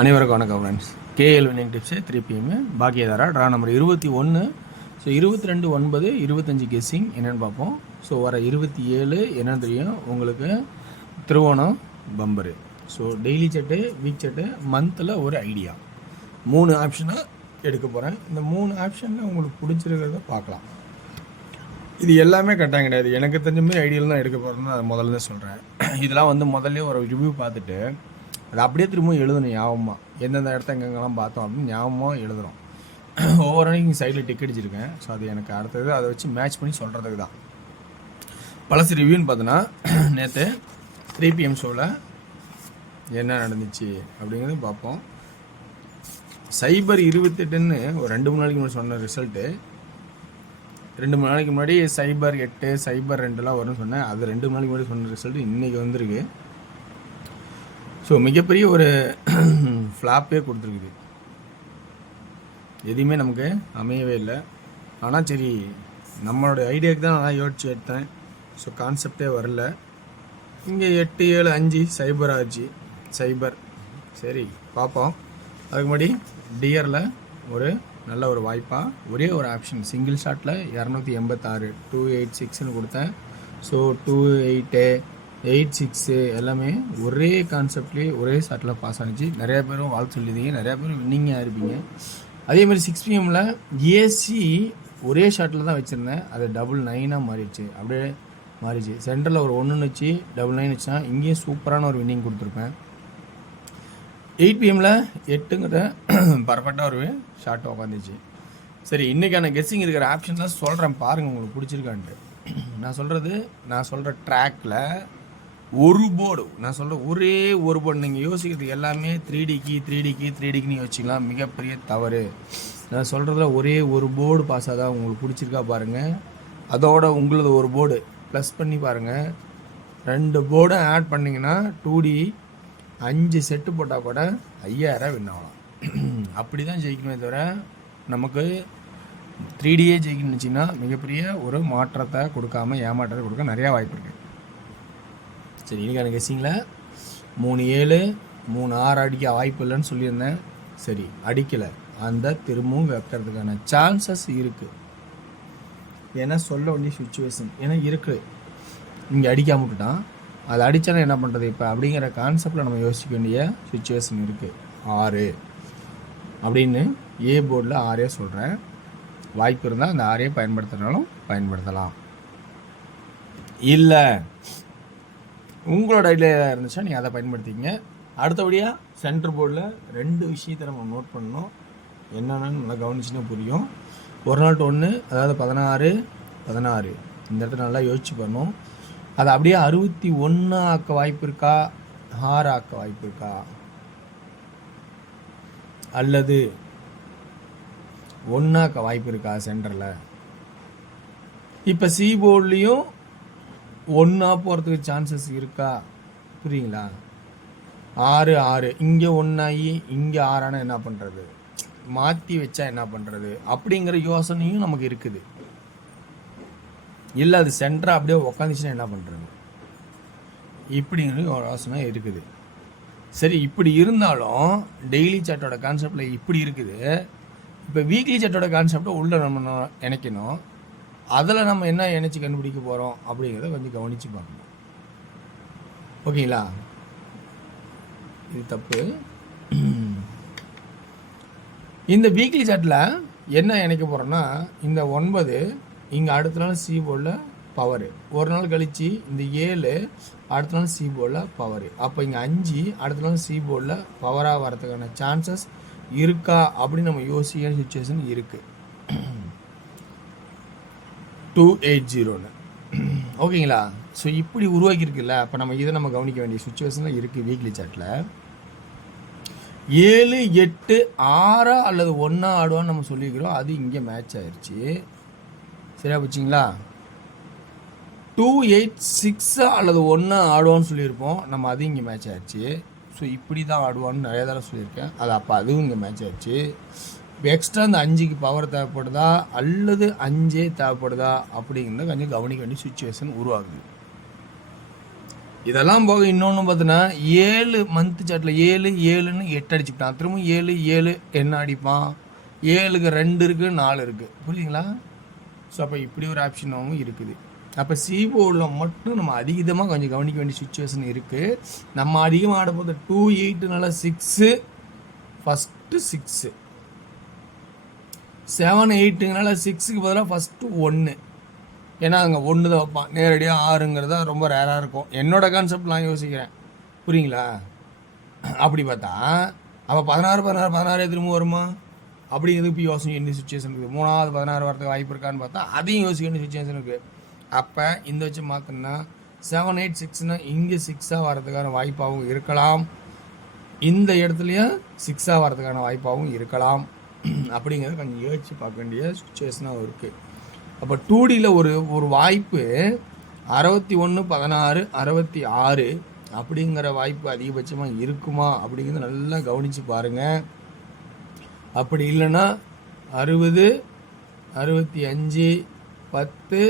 அனைவருக்கும் வணக்கம் friends. KL winning tips 3 PM Bhagyathara draw number 21. So 22 9 25 guessing என்னென்னு பார்ப்போம். ஸோ வர 27 என்னென்னு தெரியும் உங்களுக்கு, Thiruvonam bumper. So daily set, week set, மந்தில் ஒரு ஐடியா 3 ஆப்ஷனாக எடுக்க போகிறேன். இந்த 3 ஆப்ஷனில் உங்களுக்கு பிடிச்சிருக்கிறத பார்க்கலாம். இது எல்லாமே கட்டாயம் கிடையாது, எனக்கு தெரிஞ்ச மாதிரி ஐடியாவில் தான் எடுக்க போகிறேன்னு அதை முதல்ல தான் சொல்கிறேன். இதெல்லாம் முதல்ல ஒரு ரிவ்யூ பார்த்துட்டு அது அப்படியே திரும்ப எழுதணும் ஞாபகமாக, எந்தெந்த இடத்த எங்கெங்கெல்லாம் பார்த்தோம் அப்படின்னு ஞாபகமாக எழுதுகிறோம். ஒவ்வொரு அன்றைக்கும் சைடில் டிக் அடிச்சிருக்கேன். ஸோ அது எனக்கு அடுத்தது அதை வச்சு மேட்ச் பண்ணி சொல்கிறதுக்கு தான். பழசு ரிவ்யூன்னு பார்த்தோன்னா நேற்று 3 PM ஷோவில் என்ன நடந்துச்சு அப்படிங்கிறது பார்ப்போம். சைபர் 28ன்னு ஒரு 2-3 நாளைக்கு முன்னாடி சொன்ன ரிசல்ட்டு, 2-3 நாளைக்கு முன்னாடி சைபர் 8 சைபர் 2 வரும்னு சொன்னேன். அது 2 நாளைக்கு முன்னாடி சொன்ன ரிசல்ட்டு இன்றைக்கி வந்திருக்கு. ஸோ மிகப்பெரிய ஒரு ஃப்ளாப்பே கொடுத்துருக்குது. எதுவுமே நமக்கு அமையவே இல்லை. ஆனால் சரி, நம்மளோட ஐடியாவுக்கு தான் நான் யோசிச்சு எடுத்தேன். ஸோ கான்செப்டே வரல. இங்கே 8 7 5 சைபர் ஆச்சு. சைபர் சரி பார்ப்போம். அதுக்கு முன்னாடி டியரில் ஒரு நல்ல ஒரு வாய்ப்பாக ஒரே ஒரு ஆப்ஷன் சிங்கிள் ஷாட்டில் 286 286ன்னு கொடுத்தேன். ஸோ 286 எல்லாமே ஒரே கான்செப்ட்லேயே ஒரே ஷாட்டில் பாஸ் ஆனிச்சு. நிறையா பேரும் வாழ்த்து சொல்லியிருந்தீங்க, நிறையா பேரும் வின்னிங்காக இருப்பீங்க. அதேமாதிரி 6 PMல் ஏசி ஒரே ஷாட்டில் தான் வச்சுருந்தேன். அது 99 மாறிடுச்சு. அப்படியே மாறிடுச்சு. சென்டரில் ஒரு 1 வச்சு 99 வச்சுன்னா இங்கேயும் சூப்பரான ஒரு வின்னிங் கொடுத்துருப்பேன். 8 PMல் 8ங்கிற பர்ஃபெக்டாக ஒரு ஷார்ட் உட்காந்துச்சு. சரி, இன்றைக்கான கெஸ்ஸிங் இருக்கிற ஆப்ஷன் தான் சொல்கிறேன், பாருங்கள் உங்களுக்கு பிடிச்சிருக்கான்ட்டு. நான் சொல்கிற ட்ராக்கில் ஒரு போர்டு, நான் சொல்கிற ஒரே ஒரு போர்டு. நீங்கள் யோசிக்கிறது எல்லாமே 3Dக்குன்னு யோசிச்சிக்கலாம், மிகப்பெரிய தவறு. நான் சொல்கிறதுல ஒரே ஒரு போர்டு பாஸ் ஆகாதான். உங்களுக்கு பிடிச்சிருக்கா பாருங்கள். அதோட உங்களது ஒரு போர்டு ப்ளஸ் பண்ணி பாருங்கள். 2 போர்டும் ஆட் பண்ணிங்கன்னா 2D 5 செட்டு போட்டால் கூட 5000 வின் ஆகலாம். அப்படி தான் ஜெயிக்கணுமே தவிர நமக்கு 3Dயே ஜெயிக்கணும்னு வச்சிங்கன்னா மிகப்பெரிய ஒரு மாற்றத்தை கொடுக்காம ஏமாற்றத்தை கொடுக்க நிறையா வாய்ப்பு இருக்குது. சரி, இன்றைக்கான கெஸ்ஸிங்கில் 3 7 3 6 அடிக்க வாய்ப்பு இல்லைன்னு சொல்லியிருந்தேன். சரி, அடிக்கலை. அந்த திரும்பவும் வைக்கிறதுக்கான சான்சஸ் இருக்குது. ஏன்னா சொல்ல வேண்டிய சுச்சுவேஷன் ஏன்னா இருக்குது. இங்கே அடிக்காம விட்டுட்டான், அதை அடித்தாலும் என்ன பண்ணுறது இப்போ அப்படிங்கிற கான்செப்டில் நம்ம யோசிக்க வேண்டிய சுச்சுவேஷன் இருக்குது. 6 அப்படின்னு ஏ போர்டில் 6 சொல்கிறேன். வாய்ப்பு இருந்தால் அந்த 6 பயன்படுத்துகிறனாலும் பயன்படுத்தலாம். இல்லை உங்களோட ஐடியா இருந்துச்சுன்னா நீங்கள் அதை பயன்படுத்திங்க. அடுத்தபடியாக சென்டர் போர்டில் 2 விஷயத்தை நம்ம நோட் பண்ணணும். என்னென்னு நல்லா கவனிச்சுன்னா புரியும். ஒரு நாள் 1, அதாவது 16 16 இந்த இடத்துல நல்லா யோசிச்சு பண்ணணும். அதை அப்படியே 61 ஆக்க வாய்ப்பு இருக்கா, 6 ஆக்க வாய்ப்பு இருக்கா, அல்லது 1 ஆக்க வாய்ப்பு இருக்கா சென்டரில். இப்போ சி போர்ட்லேயும் 1 போகிறதுக்கு சான்சஸ் இருக்கா, புரியுங்களா? 6 6 இங்கே 1 ஆகி இங்கே 6 ஆனால் என்ன பண்ணுறது, மாற்றி வச்சா என்ன பண்ணுறது அப்படிங்கிற யோசனையும் நமக்கு இருக்குது. இல்லை அது சென்டராக அப்படியே உக்காந்துச்சுன்னா என்ன பண்ணுறது இப்படிங்கிற ஒரு யோசனை இருக்குது. சரி, இப்படி இருந்தாலும் டெய்லி சார்ட்டோட கான்செப்டில் இப்படி இருக்குது. இப்போ வீக்லி சார்ட்டோட கான்செப்டை உள்ளே நம்ம இணைக்கணும். அதில் நம்ம என்ன இணைச்சி கண்டுபிடிக்க போகிறோம் அப்படிங்கிறத கொஞ்சம் கவனித்து பார்க்கணும். ஓகேங்களா? இது தப்பு. இந்த வீக்லி சார்ட்டில் என்ன இணைக்க போகிறோன்னா, இந்த 9 இங்கே அடுத்த நாள் சி போர்டில் பவரு, ஒரு நாள் கழித்து இந்த 7 அடுத்த நாள் சி போர்டில் பவரு. அப்போ இங்கே 5 அடுத்த நாள் சி போர்டில் பவராக வரதுக்கான சான்சஸ் இருக்கா அப்படின்னு நம்ம யோசிக்கிற சுச்சுவேஷன் இருக்குது. 280ன்னு ஓகேங்களா? ஸோ இப்படி உருவாக்கியிருக்குல்ல. அப்போ இதை நம்ம கவனிக்க வேண்டிய சுச்சுவேஷனில் இருக்குது. வீக்லி சார்ட்டில் 7 8 6 அல்லது 1 ஆடுவான்னு நம்ம சொல்லியிருக்கிறோம். அது இங்கே மேட்ச் ஆயிடுச்சு. சரியா போச்சிங்களா? 2 8 6 அல்லது 1 ஆடுவான்னு சொல்லியிருப்போம் நம்ம, அது இங்கே மேட்ச் ஆயிடுச்சு. ஸோ இப்படி தான் ஆடுவான்னு நிறைய தடவை சொல்லியிருக்கேன். அது அப்போ அதுவும் இங்கே மேட்ச் ஆயிடுச்சு. இப்போ எக்ஸ்ட்ரா இந்த 5க்கு பவர் தேவைப்படுதா அல்லது 5 தேவைப்படுதா அப்படிங்கிறத கொஞ்சம் கவனிக்க வேண்டிய சுச்சுவேஷன் உருவாகுது. இதெல்லாம் போக இன்னொன்று பார்த்தீங்கன்னா 7 மந்த் சார்ட்டில் 7 7ன்னு 8 அடிச்சுட்டான். திரும்ப 7 7 என்ன அடிப்பான்? 7க்கு 2 இருக்குது 4 இருக்குது. புரியுதுங்களா? ஸோ அப்போ இப்படி ஒரு ஆப்ஷனாகவும் இருக்குது. அப்போ சிபோர்டில் மட்டும் நம்ம அதிகமாக கொஞ்சம் கவனிக்க வேண்டிய சுச்சுவேஷன் இருக்குது. நம்ம அதிகமாக ஆடும்போது 2 8னால 6 ஃபஸ்ட்டு 6 7 8னால 6க்கு பதிலாக ஃபஸ்ட்டு 1. ஏன்னா அங்கே 1 தான் வைப்பான். நேரடியாக 6ங்கிறது தான் ரொம்ப ரேராக இருக்கும். என்னோடய கான்செப்ட் நான் யோசிக்கிறேன். புரியுங்களா? அப்படி பார்த்தா அப்போ 16 16 16 திரும்ப வருமா? அப்படிங்கிறது இப்போ யோசிக்க வேண்டிய சுச்சுவேஷன் இருக்குது. 3வது 16 வரதுக்கு வாய்ப்பு இருக்கான்னு பார்த்தா அதையும் யோசிக்க வேண்டிய சுச்சுவேஷன் இருக்குது. அப்போ இந்த வச்சு மாற்றினா 7 8 6னா இங்கே 6ஆக வரதுக்கான வாய்ப்பாகவும் இருக்கலாம். இந்த இடத்துலையும் 6ஆக வரதுக்கான வாய்ப்பாகவும் இருக்கலாம். அப்படிங்கிறது கொஞ்சம் யோசிச்சு பார்க்க வேண்டிய சுச்சுவேஷனாக இருக்குது. அப்போ 2Dயில் ஒரு வாய்ப்பு 61 16 66 அப்படிங்கிற வாய்ப்பு அதிகபட்சமாக இருக்குமா அப்படிங்கிறது நல்லா கவனித்து பாருங்கள். அப்படி இல்லைன்னா 60 65 10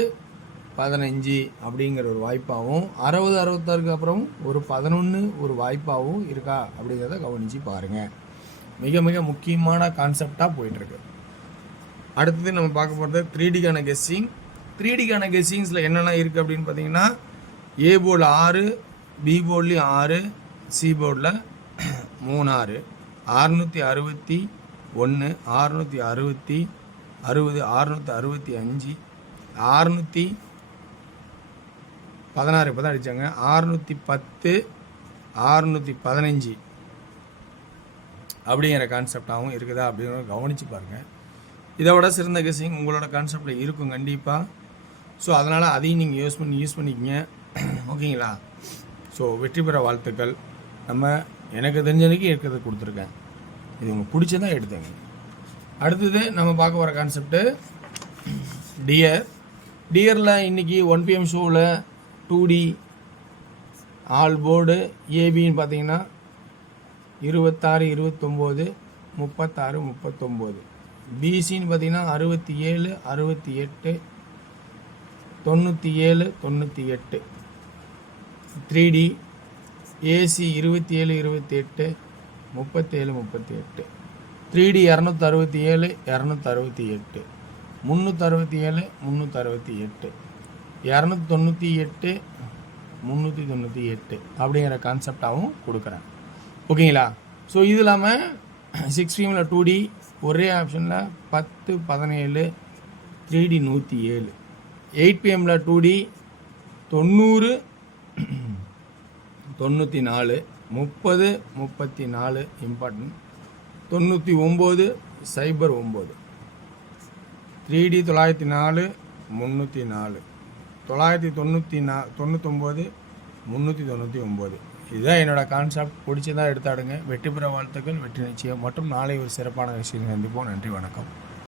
15 அப்படிங்கிற ஒரு வாய்ப்பாகவும் 60 66க்கு அப்புறம் ஒரு 11 ஒரு வாய்ப்பாகவும் இருக்கா அப்படிங்கிறத கவனித்து பாருங்கள். மிக மிக முக்கியமான கான்செப்டாக போயிட்டுருக்கு. அடுத்தது நம்ம பார்க்க போகிறது 3Dக்கான கெஸ்ஸிங். 3Dக்கான கெஸ்ஸிங்ஸில் என்னென்ன இருக்குது அப்படின்னு பார்த்தீங்கன்னா, ஏ போர்டில் 6, பி போர்ட்லேயும் 6, சி போர்டில் 3 6 661 660 60 665 616 இப்போ தான் அடித்தாங்க. 610 615 அப்படிங்கிற கான்செப்டாகவும் இருக்குதா அப்படிங்கிற கவனித்து பாருங்கள். இதை விட சிறந்த கெஸ்ஸிங் உங்களோட கான்செப்டில் இருக்கும் கண்டிப்பாக. ஸோ அதனால் அதையும் நீங்கள் யூஸ் பண்ணிக்கங்க. ஓகேங்களா? ஸோ வெற்றி பெற வாழ்த்துக்கள். எனக்கு தெரிஞ்சதுக்கு இருக்கிறத கொடுத்துருக்கேன். இது உங்களுக்கு பிடிச்சதான் எடுத்துங்க. அடுத்தது நம்ம பார்க்க வர கான்செப்ட்டு டியரில் இன்றைக்கி 1 PM ஷோவில் 2D ஆல் போர்டு ஏபின்னு பார்த்தீங்கன்னா 26 29 36 39. பிசின்னு பார்த்தீங்கன்னா 67 68 97 98. 3D AC 27 28 37 38. 3D 267 268 367 368 298 398 அப்படிங்கிற கான்செப்டாகவும் கொடுக்குறேன். ஓகேங்களா? ஸோ இது இல்லாமல் 6 PMல 2D ஒரே ஆப்ஷனில் 10 17 3D 107. 8 PMல 2D 90 94 30 34 important 99 09. 3D 904 304 999 399. இதுதான் என்னோட கான்செப்ட். பிடிச்சதான் எடுத்தாடுங்க. வெற்றி பெற வாழ்த்துக்கள். வெற்றி நிச்சயம். மற்றும் நாளை ஒரு சிறப்பான விஷயம் சந்திப்போம். நன்றி, வணக்கம்.